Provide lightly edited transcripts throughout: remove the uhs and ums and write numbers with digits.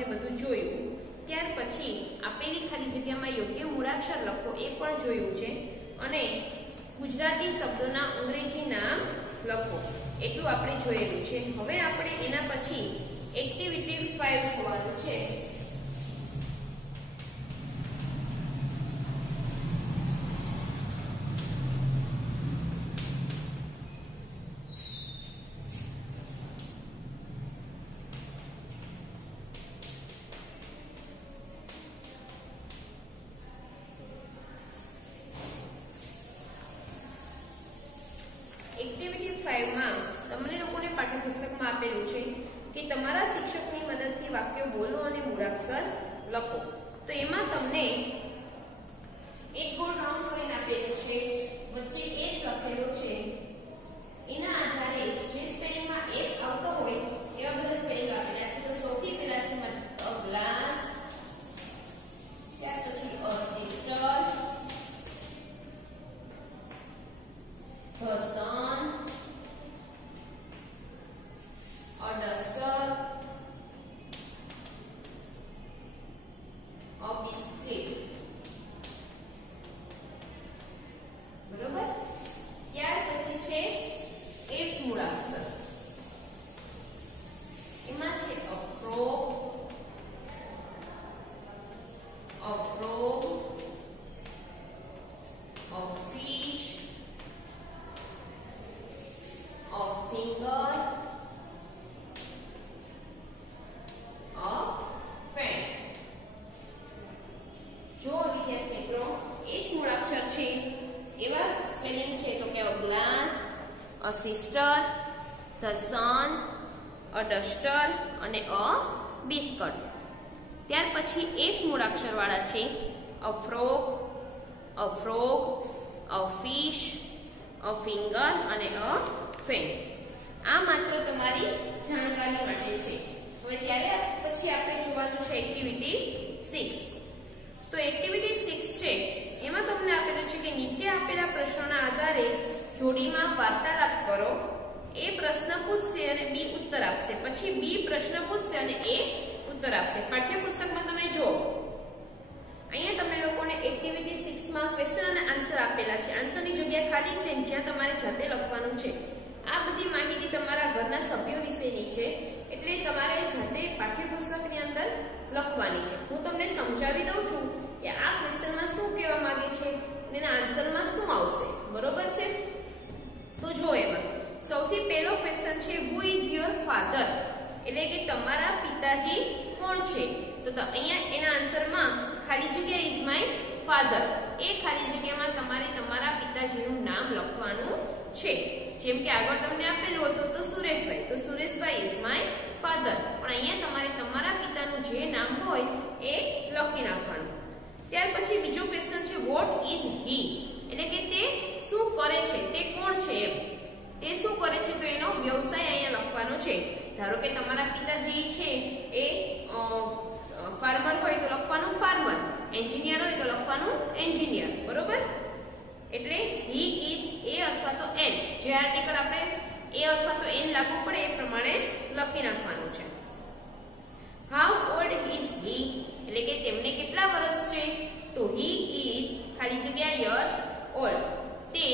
ને બધું જોયું. ત્યાર પછી આપેલી ખાલી જગ્યામાં યોગ્ય મૂળાક્ષર લખો એ પણ જોયું છે અને ગુજરાતી શબ્દોના અંગ્રેજી નામ લખો એટલું આપણે જોયેલું છે. હવે આપણે એના પછી એક્ટિવિટી 5 જોવાનું છે. એક્ટિવિટી 5 માં તમને લોકોને પાઠ્યપુસ્તકમાં આપેલું છે કે તમારા શિક્ષકની મદદથી વાક્યો બોલો અને મૂળાક્ષર લખો. તો એમાં તમને એક ગોળ રાઉન્ડ કરીને આપેલું છે, વચ્ચે એસ લખેલો છે. એના આધારે જે સ્પેલિંગમાં એસ આવતો હોય એવા બધા સ્પેલિંગ આપેલા છે. તો સૌથી પહેલા છે અ ગ્લાસ, ત્યાર પછી અ sister, the sun, a duster, a biscuit. બરોબર. ત્યાર પછી છે એક મૂળાક્ષર. એમાં છે a frog, a frog, a fish, a finger, a pen. જો વિદ્યાર્થી મિત્રો એ જ મૂળાક્ષર છે એવા સ્પેલિંગ છે તો કે glass, a sister, the sun, a duster અને અ બિસ્કટ. ત્યાર પછી એક મૂળાક્ષર વાળા છે અ ફ્રોગ, અ ફ્રોગ, અ ફિશ, અ ફિંગર અને અ ફેન. આ માત્ર તમારી જાણકારી માટે છે. હવે ત્યારે પછી આપણે જોવાનું છે એક્ટિવિટી 6. તો એક્ટિવિટી 6 છે એમાં તમને આપેલું છે કે નીચે આપેલા પ્રશ્નોના આધારે જોડીમાં વાર્તાલાપ કરો. એ પ્રશ્ન પૂછશે અને બી ઉત્તર આપશે. પછી બી પ્રશ્ન પૂછશે અને એ ઉત્તર આપશે. પાઠ્યપુસ્તકમાં તમે જો અહીંયા તમને લોકોને એક્ટિવિટી 6 માં ક્વેશ્ચન અને આન્સર આપેલા છે. આન્સરની જગ્યા ખાલી છે જ્યાં તમારે જાતે લખવાનું છે. આ બધી માહિતી તમારા ઘરના સભ્યો વિશેની છે એટલે તમારે જાતે પાઠ્યપુસ્તકની અંદર લખવાની છે. હું તમને સમજાવી દઉં છું કે આ ક્વેશ્ચનમાં શું કહેવા માંગે છે અને એના આન્સરમાં શું આવશે. બરોબર છે? તો જો એમાં સૌથી પહેલો ક્વેશ્ચન છે હુ ઇઝ યોર ફાધર, એટલે કે તમારા પિતાજી કોણ છે. તો અહીંયા એના આન્સરમાં ખાલી જગ્યા ઇઝ માય ફાધર. એ ખાલી જગ્યામાં તમારે તમારા પિતાજીનું નામ લખવાનું છે. જેમ કે આગળ તમને આપેલું હતું તો સુરેશભાઈ, તો સુરેશભાઈ ઇઝ માય ફાધર. પણ અહીંયા તમારે તમારા પિતાનું જે નામ હોય એ લખી નાખવાનું. ત્યાર પછી બીજો ક્વેશ્ચન છે વોટ ઇઝ હી, એટલે કે તે શું કરે છે, તે કોણ છે એમ. તે શું કરે છે તો એનો વ્યવસાય અહીંયા લખવાનો છે. ધારો કે તમારા પિતાજી છે એ ફાર્મર હોય તો લખવાનું ફાર્મર, એન્જિનિયર હોય તો લખવાનું એન્જિનિયર. બરોબર. એટલે હી ઇઝ એ અથવા તો એન, જે આર્ટિકલ આપણે એ અથવા તો એન લાગુ પડે એ પ્રમાણે લખી નાખવાનું છે. હાઉ ઓલ્ડ ઇઝ હી, એટલે કે તેમને કેટલા વર્ષ છે. તો હી ઇઝ ખાલી જગ્યા યર્સ ઓલ્ડ, તે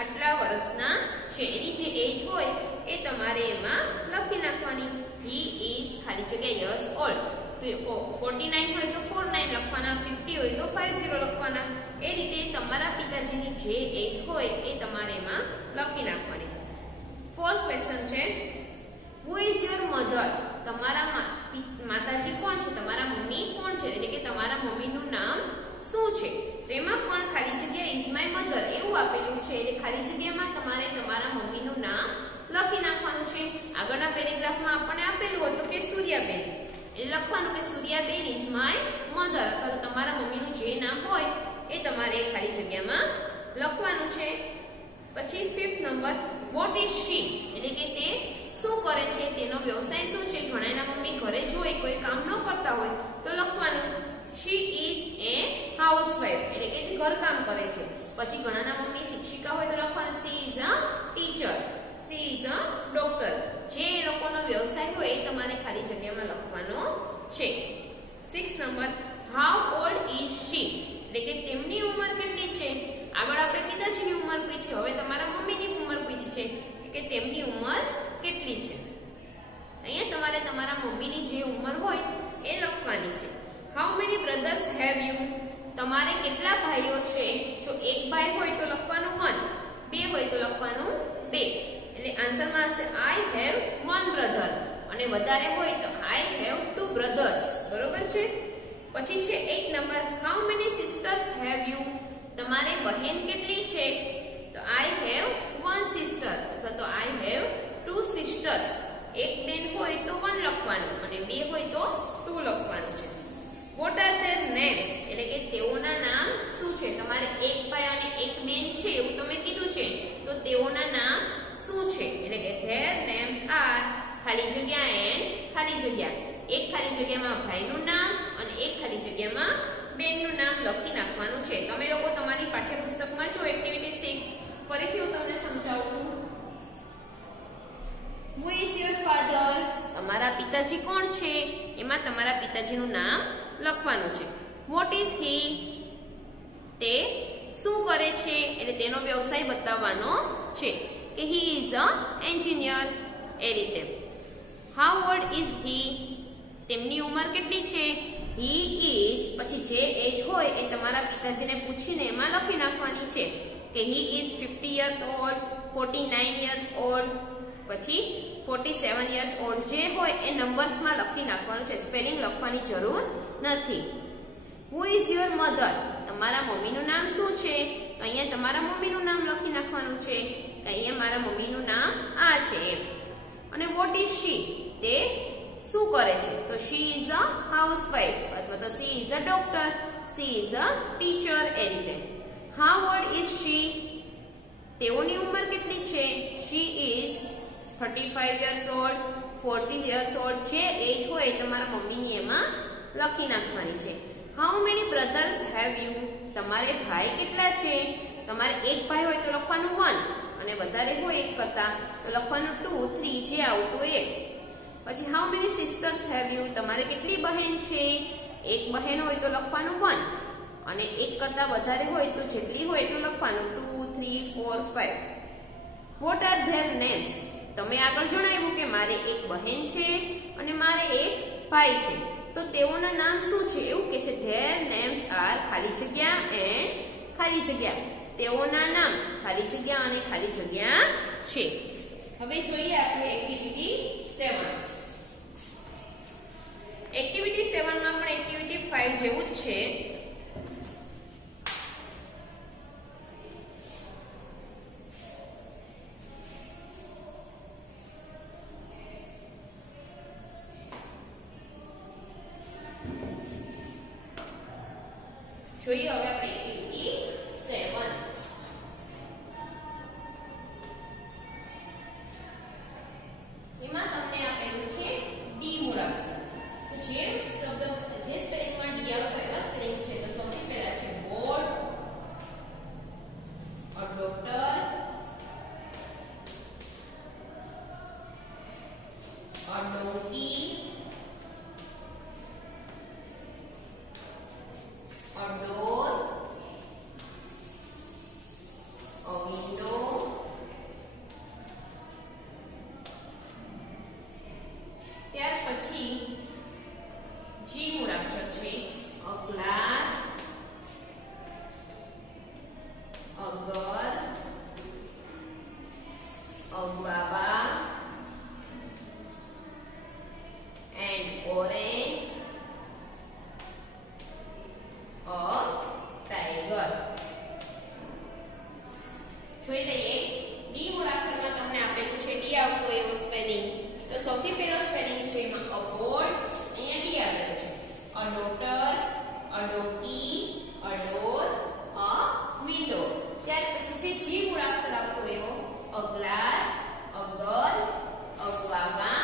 આટલા વર્ષના છે. એની જે એજ હોય એ તમારે એમાં લખી નાખવાની. હી ઇઝ ખાલી જગ્યા યર્સ ઓલ્ડ. 49 હોય તો 49 લખવાના, 50 હોય તો 50 લખવાના. એ રીતે તમારા પિતાજીની જે એજ હોય એ તમારે એમાં લખી નાખવાની. ફોર્થ ક્વેશ્ચન છે હુ ઇઝ યોર મધર, તમારા માતાજી કોણ છે, તમારા મમ્મી કોણ છે, એટલે કે તમારા મમ્મીનું નામ શું છે. તો એમાં પણ ખાલી જગ્યા ઇઝ માય મધર એવું આપેલું છે એટલે ખાલી જગ્યામાં તમારે તમારા મમ્મીનું નામ લખી નાખવાનું છે. આગળના પેરેગ્રાફમાં આપણને આપેલું હતું કે સૂર્યાબેન, એટલે લખવાનું કે સૂર્યાબેન ઇઝ માય મધર, અથવા તો તમારા મમ્મીનું જે નામ હોય એ તમારે ખાલી જગ્યામાં લખવાનું છે. પછી 5th number what is she, એટલે કે તે શું કરે છે, તેનો વ્યવસાય શું છે. ઘણાના મમ્મી ઘરે જ હોય, કોઈ કામ ન કરતા હોય તો લખવાનું શી ઇઝ એ હાઉસવાઇફ, એટલે કે તે ઘર કામ કરે છે. પછી ઘણાના મમ્મી શિક્ષિકા હોય તો લખવાનું she is a teacher, she is a doctor. જે લોકોનો વ્યવસાય હોય એ તમારે ખાલી જગ્યામાં લખવાનો છે. Number how old is she, એટલે કે તેમની ઉંમર કેટલી છે. આગળ આપણે પિતાજીની ઉંમર પૂછી, હવે તમારા મમ્મીની ઉંમર પૂછી છે કે તેમની ઉંમર કેટલી છે. અહીંયા તમારે તમારા મમ્મીની જે ઉંમર હોય એ લખવાની છે. How many brothers have you, તમારે કેટલા ભાઈઓ છે. જો એક ભાઈ હોય તો લખવાનું 1, બે હોય તો લખવાનું 2. એટલે આન્સરમાં હશે આઈ હેવ 1 બ્રધર, અને વધારે હોય તો આઈ હેવ 2 બ્રધર્સ. બરોબર છે. પછી છે 8 number how many sisters have you, તમારે બહેન કેટલી છે. તો આઈ હેવ 1 સિસ્ટર અથવા તો આઈ હેવ 2 સિસ્ટર્સ. એક બેન હોય તો 1 લખવાનું અને બે હોય તો 2 લખવાનું છે. વોટ આર ધેર નેમ્સ, એટલે કે તેઓના નામ શું છે. તમારે એક ભાઈ અને એક બેન છે એવું તમે કીધું છે, તો તેઓના નામ શું છે. એટલે કે ધેર નેમ્સ આર ખાલી જગ્યા એન્ડ ખાલી જગ્યા. એક ખાલી જગ્યામાં ભાઈનું નામ અને એક ખાલી જગ્યામાં બેનનું નામ લખી નાખવાનું છે. તમે લોકો તમારી પાઠ્યપુસ્તકમાં જો એક્ટિવિટી 6 ફરીથી હું તમને સમજાવું છું. Who is your father, તમારા પિતાજી કોણ છે. એમાં તમારા પિતાજીનું નામ લખવાનું છે. What is he, તે શું કરે છે, એટલે તેનો વ્યવસાય બતાવવાનો છે કે he is a engineer. એ રીતે how old is he, તેમની ઉંમર કેટલી છે. he is પછી જે એજ હોય એ તમારા પિતાજીને પૂછીને એમાં લખી નાખવાની છે કે he is 50 years old, 49 years old, પછી 47 years old. જે હોય એ નંબર્સમાં લખી નાખવાનું છે, સ્પેલિંગ લખવાની જરૂર નથી. Who is your mother, તમારા મમ્મીનું નામ શું છે. તો અહીંયા તમારા મમ્મીનું નામ લખી નાખવાનું છે કે અહીંયા મારા મમ્મીનું નામ આ છે એમ. અને what is she, તે શું કરે છે. તો she is a housewife અથવા તો she is a doctor, she is a teacher. એ રીતે how old is she, તેઓની ઉંમર કેટલી છે. she is 35 years old, 40 years old. જે એજ હોય તમારા મમ્મીની એમાં લખી નાખવાની છે. How many brothers have you, તમારે ભાઈ કેટલા છે. તમારે એક ભાઈ હોય તો લખવાનું 1 અને વધારે હોય એક કરતા તો લખવાનું 2, 3 જે આવતું એ. પછી how many sisters have you, તમારે કેટલી બહેન છે. એક બહેન હોય તો લખવાનું 1 અને એક કરતા વધારે હોય તો જેટલી હોય એટલું લખવાનું 2, 3, 4, 5. વોટ આર ધેર નેમ્સ, તમે આગળ જણાવ્યું કે મારે એક બહેન છે અને મારે એક ભાઈ છે, તો તેઓના નામ શું છે. એવું કે છે ધેર નેમ્સ આર ખાલી જગ્યા એન્ડ ખાલી જગ્યા. તેઓના નામ ખાલી જગ્યા અને ખાલી જગ્યા છે. હવે જોઈએ આપણે એક્ટિવિટી 7. એક્ટિવિટી 7 માં પણ એક્ટિવિટી 5 જેવું જ છે. જોઈએ હવે આપણે એક્ટિવિટી 7. એમાં તમને આપેલું છે ડી મૂળાક્ષર. તો જે શબ્દ જે સ્પેલિંગમાં ડી આવતો એવા સ્પેલિંગ છે. તો સૌથી પહેલા છે board, a doctor, a donkey, a door, a window, ત્યાર પછી જી મૂળાક્ષર છે a glass, a girl, a guava and orange, a tiger. જોઈ લઈએ ડી મૂળાક્ષરમાં તમને આપેલું છે ડી આવતો એવો સ્પેલિંગ. તો સૌથી પહેલો સ્પેલિંગ છે એમાં અ બોર્ડ, અહીંયા ડી આવેલું છે. A daughter, a donkey, a door, a window. ત્યાર પછી છે જી મૂળાક્ષર આવતો એવો a glass, a girl, a guava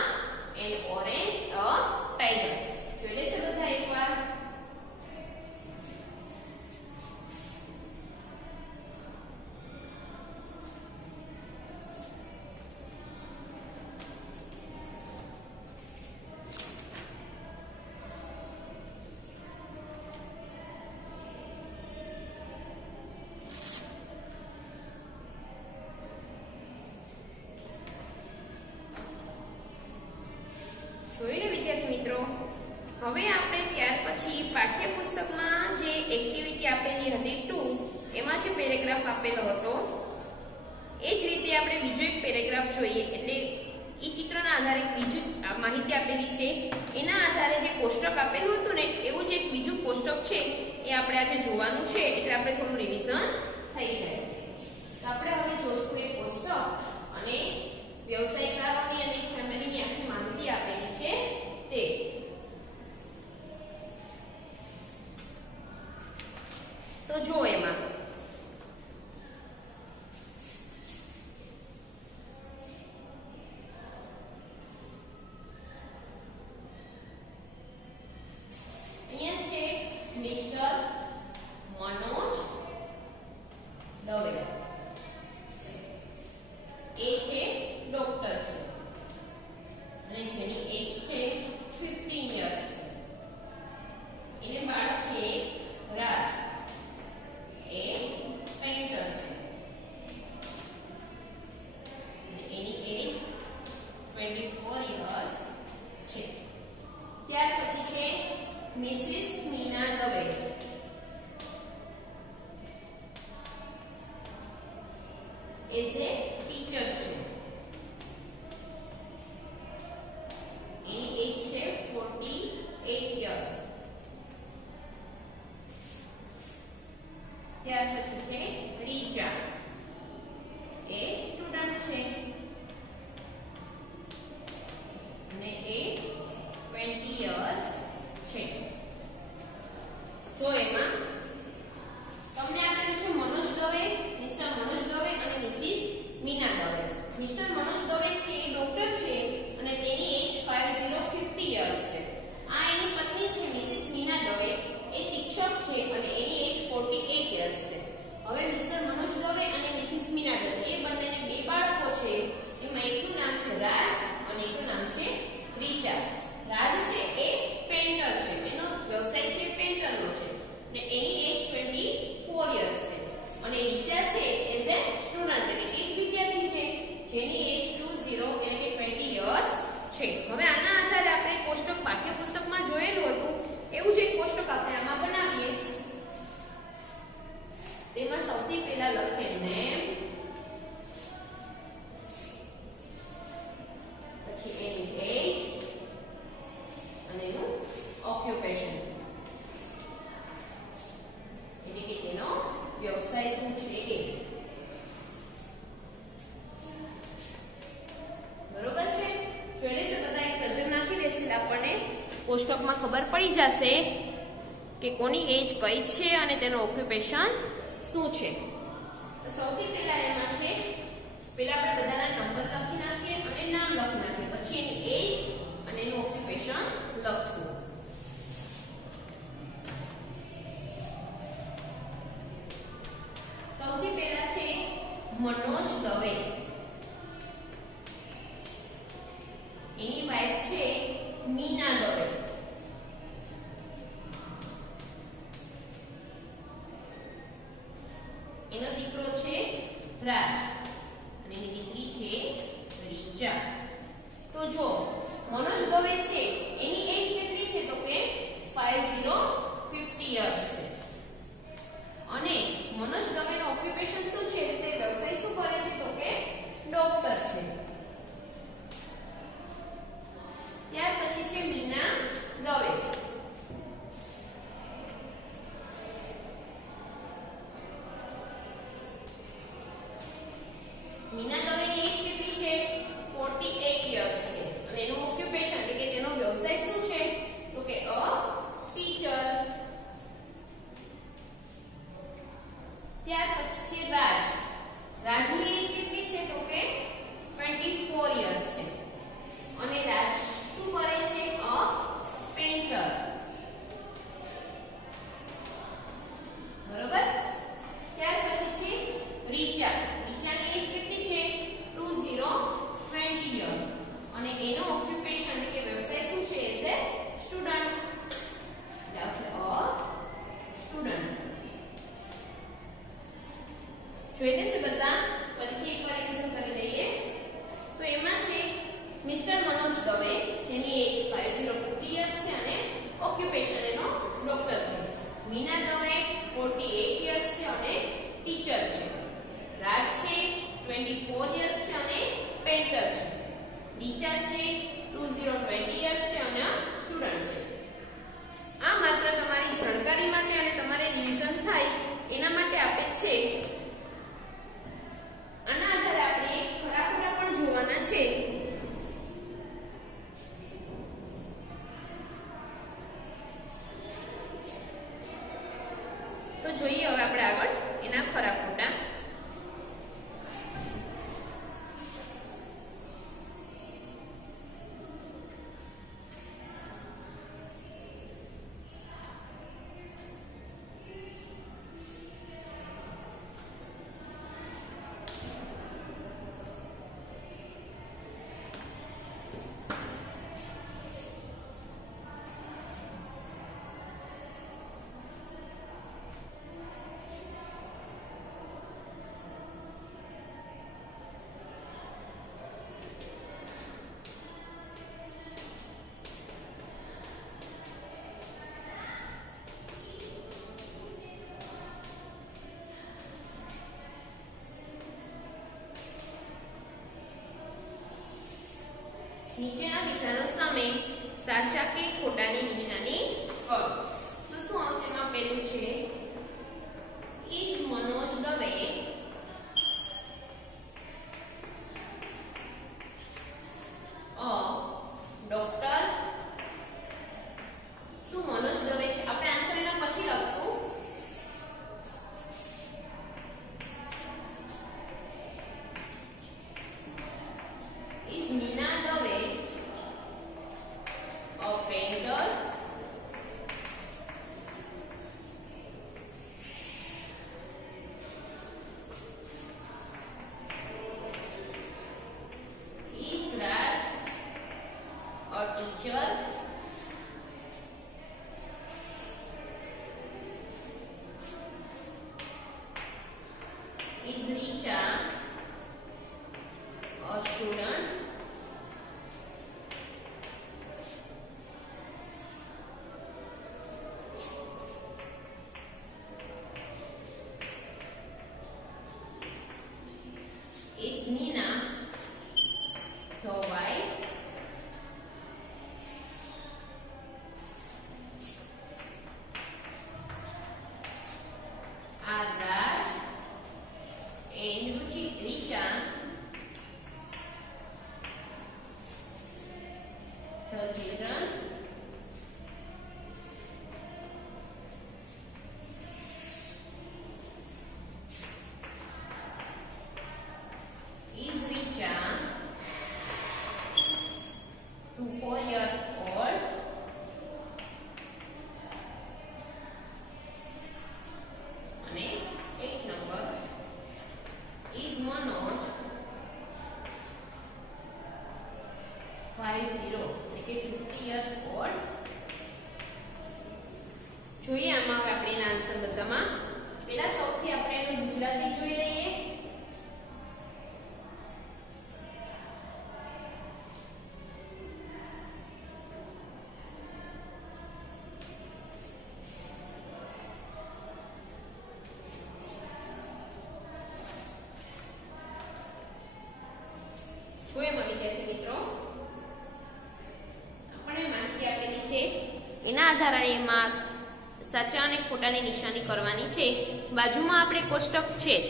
and orange, a tiger. હવે આપણે ત્યાર પછી પાઠ્યપુસ્તકમાં જે એક્ટિવિટી આપેલી હતી 2 એમાં જે પેરેગ્રાફ આપેલો હતો એ જ રીતે આપણે બીજો એક પેરેગ્રાફ જોઈએ. એટલે એ ચિત્રના આધારે બીજું માહિતી આપેલી છે એના આધારે જે કોષ્ટક આપેલું હતું ને એવું જ એક બીજું કોષ્ટક છે એ આપણે આજે જોવાનું છે. એટલે આપણે થોડું રિવિઝન થઈ જાય. તો આપણે હવે જોશું એ કોષ્ટક અને વ્યવસાયકારોની અને ફેમિલીની આખી માહિતી આપેલી છે તે. તો જો એમાં અહીંયા છે મિસ્ટર મનોજ દવે. એ છે ડોક્ટર છે અને જેની એજ છે 15 યર્સ છે. એને બાળક છે રાજ. એ પેઇન્ટર છે અને એની એજ 24 યર્સ છે. ત્યાર પછી છે Mrs Meena Dave. As a teacher છે. એની એજ છે 48 યર્સ. ત્યાર પછી છે રીચા. એ સ્ટુડન્ટ છે અને એ 20 યર્સ છે. જો એમાં તમને આપેલું છે મનોજ દવે, મિસ્ટર મનોજ દવે અને મિસિસ મીના દવે. મિસ્ટર મનોજ દવે છે એ ડોક્ટર છે અને તેની એજ 50 યર્સ છે. આ એની પત્ની છે મિસિસ મીના દવે. એ શિક્ષક છે અને એની એજ 48 યર્સ છે. હવે મિસ્ટર મનોજ દવે અને મિસિસ મીના દવે એ બંનેને બે બાળકો છે. એમાં એકનું નામ છે રાજ અને એકનું નામ છે રીચા. રાજ છે એ પેઇન્ટર છે. એનો વ્યવસાય છે પેઇન્ટરનો છે અને એની એજ 24 યર્સ છે. અને રીચા છે એઝ એ સ્ટુડન્ટ એટલે એક વિદ્યાર્થી છે જેની એજ 20 એટલે કે 20 યર્સ છે. હવે આના આધારે આપણે કોષ્ટક પાઠ્યપુસ્તકમાં જોયેલું હતું એવું જ એક કોષ્ટક આપણે આમાં બનાવીએ. તેમાં સૌથી પહેલા લખે નેમ, પછી એની એજ અને એનું ઓક્યુપેશન એટલે કે તેનો વ્યવસાય શું છે એ. બરોબર છે. જો એટલે બધા એક નજર નાખી દેશે આપણને કોષ્ટકમાં ખબર પડી જશે કે કોની એજ કઈ છે અને તેનો ઓક્યુપેશન શું છે. તો સૌથી પહેલા એમાં છે પહેલા આપણે બધાના નંબર લખી નાખીએ અને નામ લખી નાખીએ. પછી એની એજ અને એનું ઓક્યુપેશન લખશું. સૌથી પહેલા છે મનોજ દવે. એની વાઇફ છે મીના દવે. એનો દીકરો છે રાજ અને એની દીકરી છે રીચા. તો જો મનોજ દવે છે એની એજ કેટલી છે તો કે 50 યર્સ છે અને મનોજ દવેનો ઓક્યુપેશન શું છે તે વ્યવસાય શું કરે છે તો કે ડોક્ટર છે. ત્યાર પછી છે મીના દવે. ઓક્યુપેશન એનો ડોક્ટર છે. મીના દવે 48 યર્સ છે અને ટીચર છે. રાજ છે 24 યર્સ છે અને પેન્ટર છે. રીચા છે 20 યર્સ છે અને સ્ટુડન્ટ છે. આ માત્ર તમારી જાણકારી માટે અને તમારે રિવિઝન થાય એના માટે આપે છે. આના આધારે આપણે ખરા ખોટા પણ જોવાના છે. તો જોઈએ હવે આપણે આગળ એના ખરા ખોટા. નીચેના વિધાનો સામે સાચા કે ખોટાની નિશાની કરો. તો શું આવશે? એમાં પહેલું છે is Manoj Dave a doctor. શું મનોજ દવે છે? આપણે આન્સર એના પછી લખશું. Is Meena Dave a painter? Is Raj a teacher? Is Richa a student? Is Nina the wife? Are Raj and Richa the children? Is Richa 4 years old? અને એક નંબર is Manoj 50 એટલે કે 50 years old? જોઈએ આમાં હવે આપણે એના આન્સર બધામાં. પહેલા સૌથી આપણે એનું ગુજરાતી જોઈ લઈએ. એમાં વિદ્યાર્થી મિત્રો આપણે માહિતી આપેલી છે એના આધારે એમાં સાચા અને ખોટાની નિશાની કરવાની છે. બાજુમાં આપણે કોષ્ટક છે જ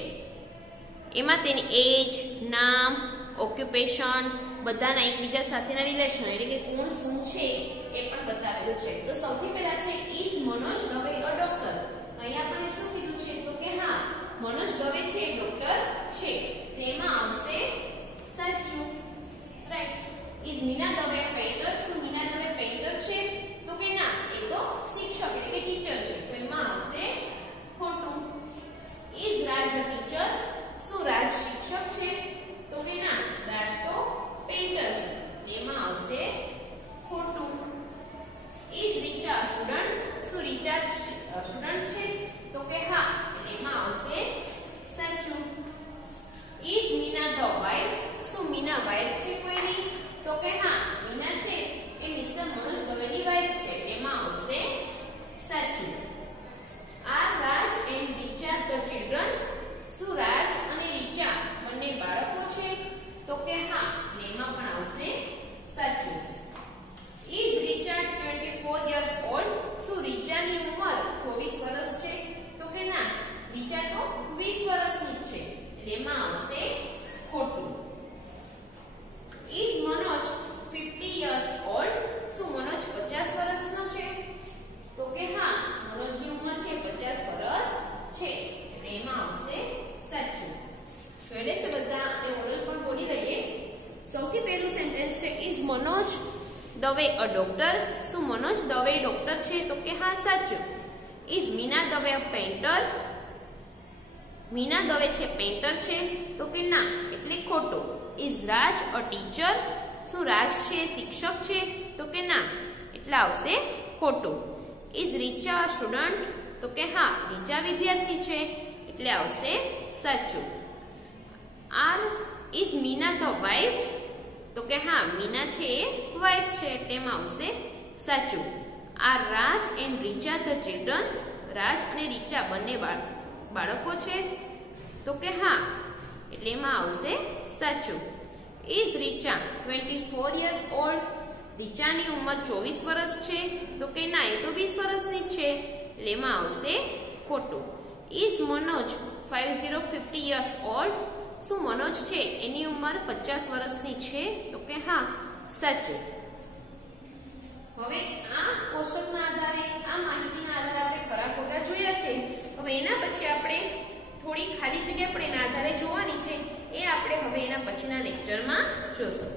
એમાં તેની એજ, નામ, ઓક્યુપેશન બધાના એકબીજા સાથેના રિલેશન એટલે કે કોણ શું છે એ પણ બતાવેલું છે. તો સૌથી પહેલા છે is Manoj Dave a doctor. અહીંયા આપણે શું કીધું છે? તો કે હા મનોજ દવે છે એ ડોક્ટર છે. તેમાં આવશે સાચું. Right. Is Meena Dave painter? શું મીના દવે પેઇન્ટર છે? તો કે ના, એ તો શિક્ષક એટલે કે ટીચર છે. તો એમાં આવશે ખોટું. Is Raj a teacher? શું રાજ શિક્ષક છે? તો કે ના, રાજ તો પેઇન્ટર છે. એમાં આવશે ખોટું. Is Richa Dave a doctor? શું મનોજ દવે ડોક્ટર છે? તો કે હા, સાચું. Is Meena Dave a painter? Meena Dave છે પેન્ટર છે? તો કે ના, એટલે ખોટું. Is Raj a teacher? શું રાજ છે શિક્ષક છે? તો કે ના, એટલે આવશે ખોટું. Is Richa a student? તો કે હા, રીચા વિદ્યાર્થી છે, એટલે આવશે સાચું. Are is Meena the wife? તો કે હા, મીના છે એ વાઇફ છે, એટલે એમાં આવશે સાચું. Are Raj and Richa the children? Raj અને રીચા બંને બાળકો છે? તો કે હા, એટલે એમાં આવશે સાચું. Is Richa 24 years old? રીચાની ઉંમર 24 વર્ષ છે? તો કે ના, એ તો 20 વર્ષની જ છે, એટલે એમાં આવશે ખોટું. Is Manoj 50 years old? શું મનોજ છે એની ઉંમર 50 વર્ષની છે? તો કે હા, સાચું. હવે આ કોષ્ટકના આધારે, આ માહિતીના આધારે આપણે ખરા ખોટા જોયા છે. હવે એના પછી આપણે થોડી ખાલી જગ્યા પણ એના આધારે જોવાની છે, એ આપણે હવે એના પછીના લેક્ચરમાં જોશું.